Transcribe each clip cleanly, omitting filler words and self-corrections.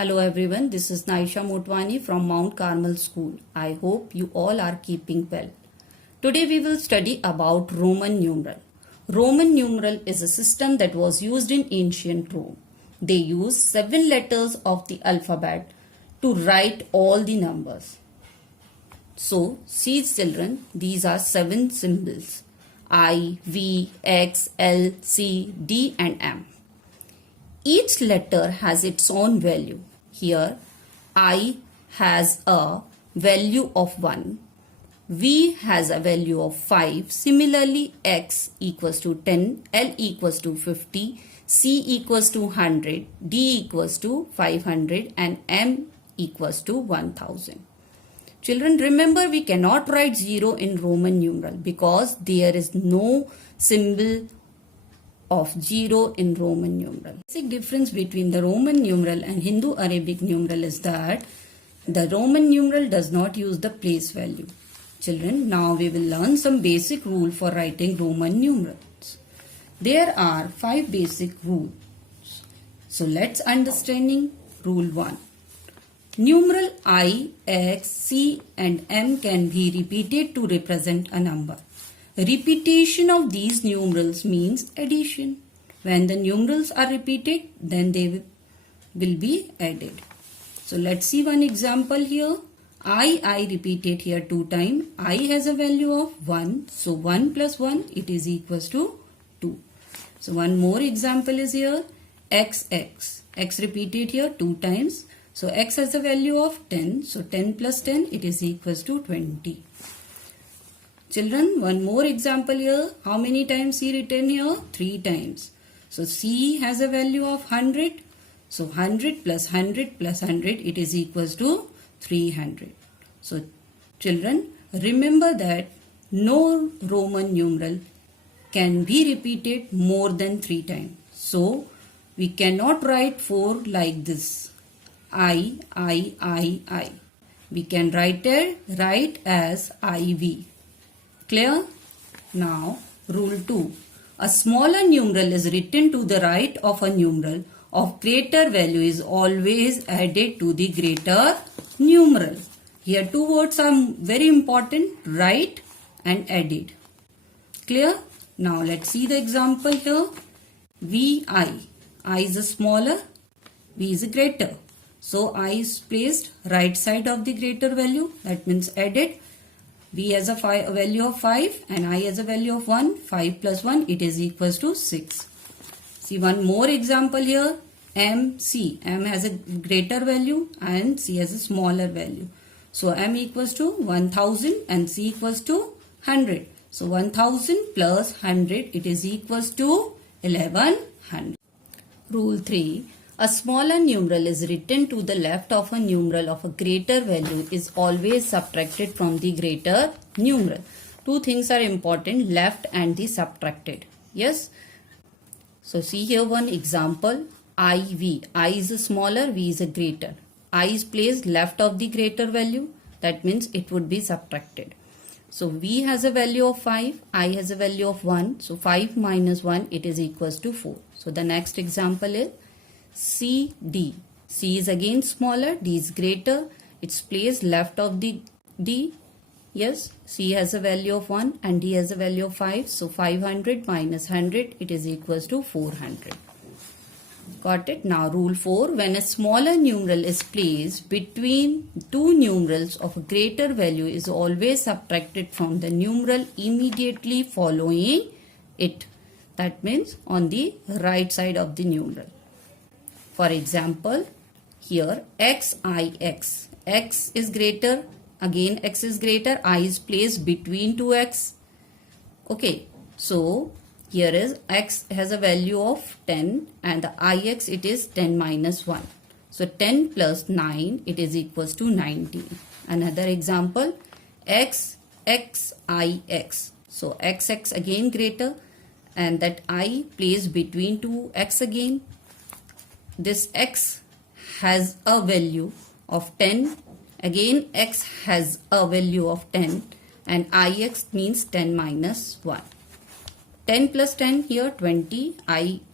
Hello everyone, this is Naisha Motwani from Mount Carmel School. I hope you all are keeping well. Today we will study about Roman numeral. Roman numeral is a system that was used in ancient Rome. They used 7 letters of the alphabet to write all the numbers. So, see children, these are 7 symbols: I, V, X, L, C, D and M. Each letter has its own value. Here, I has a value of 1. V has a value of 5. Similarly, X equals to 10, L equals to 50, C equals to 100, D equals to 500 and M equals to 1000. Children, remember we cannot write 0 in Roman numeral because there is no symbol of 0 in Roman numeral. The basic difference between the Roman numeral and Hindu Arabic numeral is that the Roman numeral does not use the place value. Children, now we will learn some basic rule for writing Roman numerals. There are 5 basic rules. So let's understanding rule 1. Numeral I, X, C and M can be repeated to represent a number. Repetition of these numerals means addition. When the numerals are repeated, then they will be added. So let's see one example here. I repeated here 2 times. I has a value of 1. So 1 plus 1, it is equals to 2. So one more example is here. X repeated here 2 times. So X has a value of 10. So 10 plus 10, it is equals to 20. Children, one more example here. How many times C written here? 3 times. So C has a value of 100. So 100 plus 100 plus 100, it is equals to 300. So children, remember that no Roman numeral can be repeated more than 3 times. So we cannot write 4 like this. I. We can write as IV. Clear? Now, rule 2. A smaller numeral is written to the right of a numeral of greater value is always added to the greater numeral. Here 2 words are very important, right and added. Clear? Now, let's see the example here. VI. I is a smaller, V is a greater. So, I is placed right side of the greater value, that means added. V has a value of 5 and I has a value of 1. 5 plus 1, it is equals to 6. See one more example here. MC. M has a greater value and C has a smaller value. So M equals to 1000 and C equals to 100. So 1000 plus 100, it is equals to 1100. Rule 3. A smaller numeral is written to the left of a numeral of a greater value is always subtracted from the greater numeral. 2 things are important, left and the subtracted. Yes. So see here one example. IV. I is a smaller, V is a greater. I is placed left of the greater value. That means it would be subtracted. So V has a value of 5. I has a value of 1. So 5 minus 1, it is equals to 4. So the next example is CD. C is again smaller, D is greater. It's placed left of the D. Yes, C has a value of 1 and D has a value of 5. So 500 minus 100, it is equals to 400. Got it? Now rule 4. When a smaller numeral is placed between 2 numerals of a greater value is always subtracted from the numeral immediately following it. That means on the right side of the numeral. For example, here XIX. X is greater. Again X is greater. I is placed between 2X. Okay. So here is X has a value of 10 and the IX it is 10 minus 1. So 10 plus 9 it is equals to 19. Another example XXIX. So XX again greater and that I placed between 2X again. This X has a value of 10. Again X has a value of 10 and IX means 10 minus 1. 10 plus 10 here 20.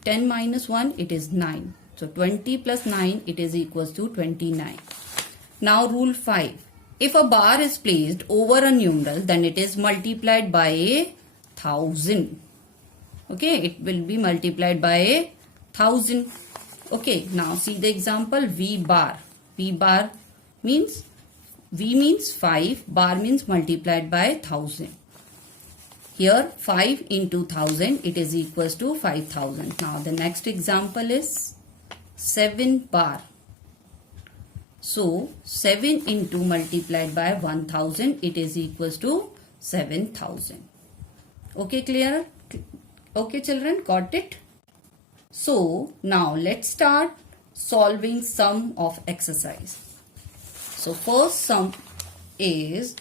10 minus 1 it is 9. So 20 plus 9, it is equals to 29. Now rule 5. If a bar is placed over a numeral, then it is multiplied by 1000. Okay, it will be multiplied by 1000. Okay, now see the example V bar. V bar means, V means 5, bar means multiplied by 1000. Here 5 into 1000, it is equals to 5000. Now the next example is 7 bar. So 7 into multiplied by 1000, it is equals to 7000. Okay, clear? Okay children, got it? So now let's start solving sum of exercise. So first sum is,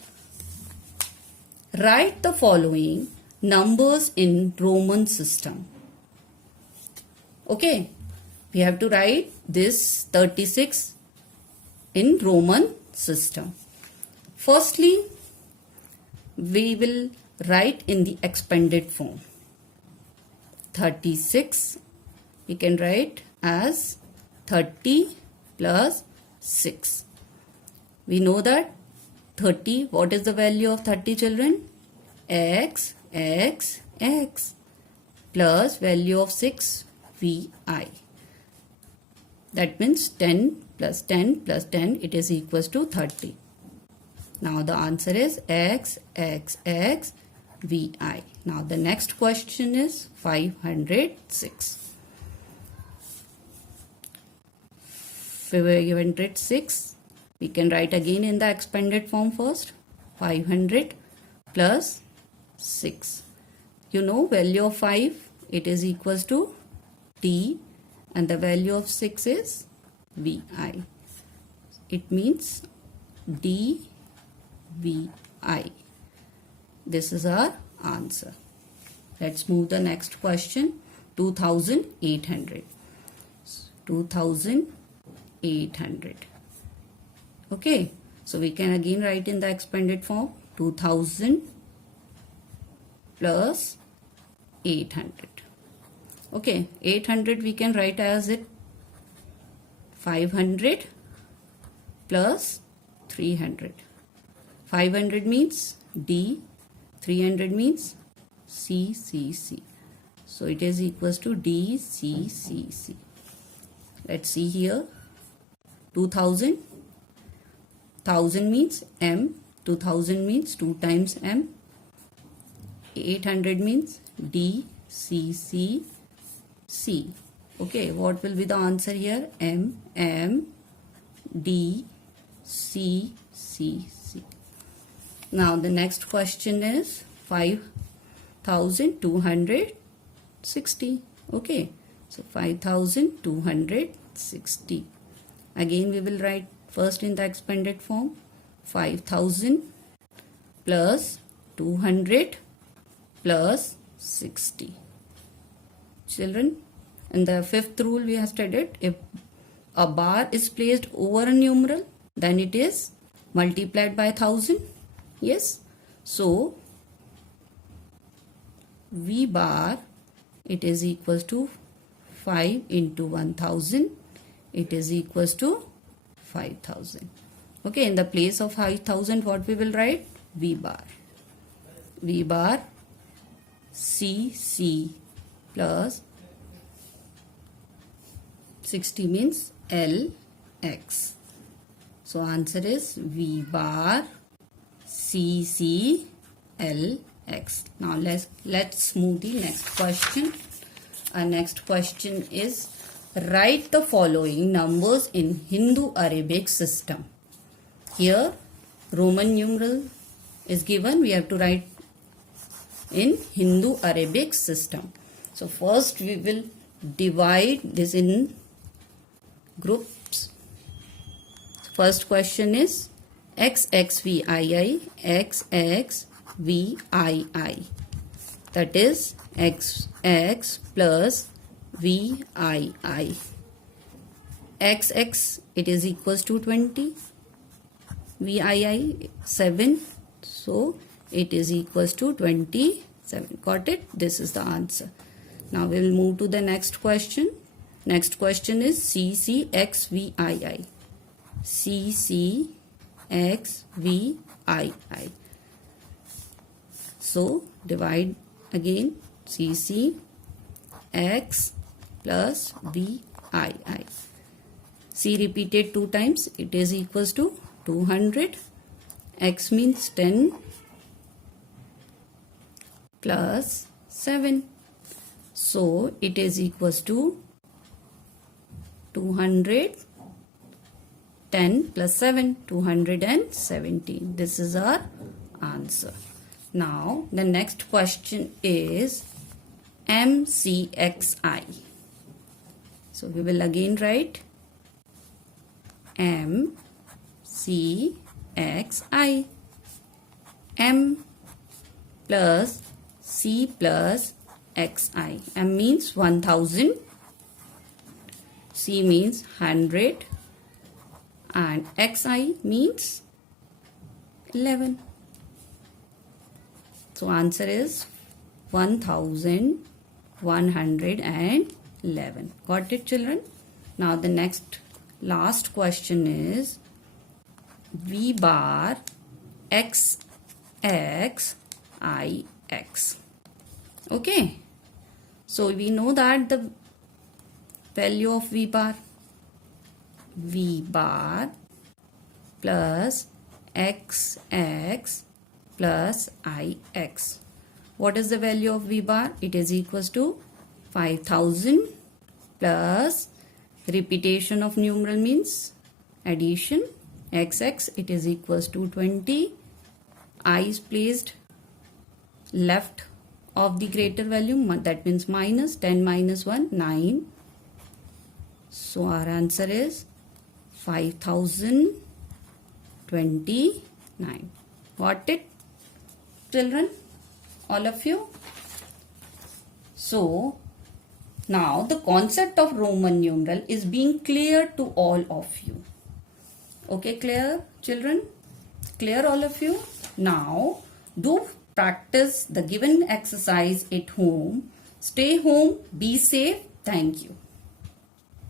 write the following numbers in Roman system. Okay, we have to write this 36 in Roman system. Firstly, we will write in the expanded form. 36, we can write as 30 plus 6. We know that 30, what is the value of 30 children? X, X, X plus value of 6, VI. That means 10 plus 10 plus 10, it is equals to 30. Now the answer is X, X, X, VI. Now the next question is 506. 506, we can write again in the expanded form first. 500 plus 6. You know value of 5, it is equals to T, and the value of 6 is VI. It means DVI. This is our answer. Let's move the next question. 2800. 2800. Okay, so we can again write in the expanded form 2000 plus 800. Okay, 800 we can write as it 500 plus 300. 500 means D, 300 means C, C, C. So it is equals to D, C, C, C. Let's see here. 2000. 1000 means M. 2000 means 2 times M. 800 means D, C, C, C. Okay, what will be the answer here? M, M, D, C, C, C. Now the next question is 5260. Okay, so 5260. Again we will write first in the expanded form. 5000 plus 200 plus 60. Children, in the fifth rule we have studied, if a bar is placed over a numeral, then it is multiplied by 1000. Yes, so V bar, it is equals to 5 into 1000, it is equals to 5000. Okay, in the place of 5000 what we will write? V bar. V bar C, C plus 60 means L, X. So answer is V bar C, C, L, X. Now let's move the next question. Our next question is, write the following numbers in Hindu-Arabic system. Here Roman numeral is given. We have to write in Hindu-Arabic system. So first we will divide this in groups. First question is XXVII, XXVII. That is XX plus VII. XX, it is equals to 20. VII 7. So it is equals to 27. Got it? This is the answer. Now we will move to the next question. Next question is CCXVII. CCXVII. So divide again. CC X plus VII. C repeated 2 times. It is equals to 200. X means 10 plus 7. So it is equals to 210 plus 7, 217. This is our answer. Now the next question is MCXI. So we will again write MCXI. M plus C plus XI. M means 1000. C means 100. And XI means 11. So answer is 1111. Got it, children? Now the last question is V bar X X I X. Okay. So we know that the value of V bar plus XX plus IX. What is the value of V bar? It is equals to 5000 plus repetition of numeral means addition. XX, it is equals to 20. I is placed left of the greater value, that means minus. 10 minus 1, 9. So our answer is 5029. Got it, children? All of you? So now the concept of Roman numeral is being clear to all of you. Okay, clear, children? Clear, all of you? Now do practice the given exercise at home. Stay home, be safe. Thank you.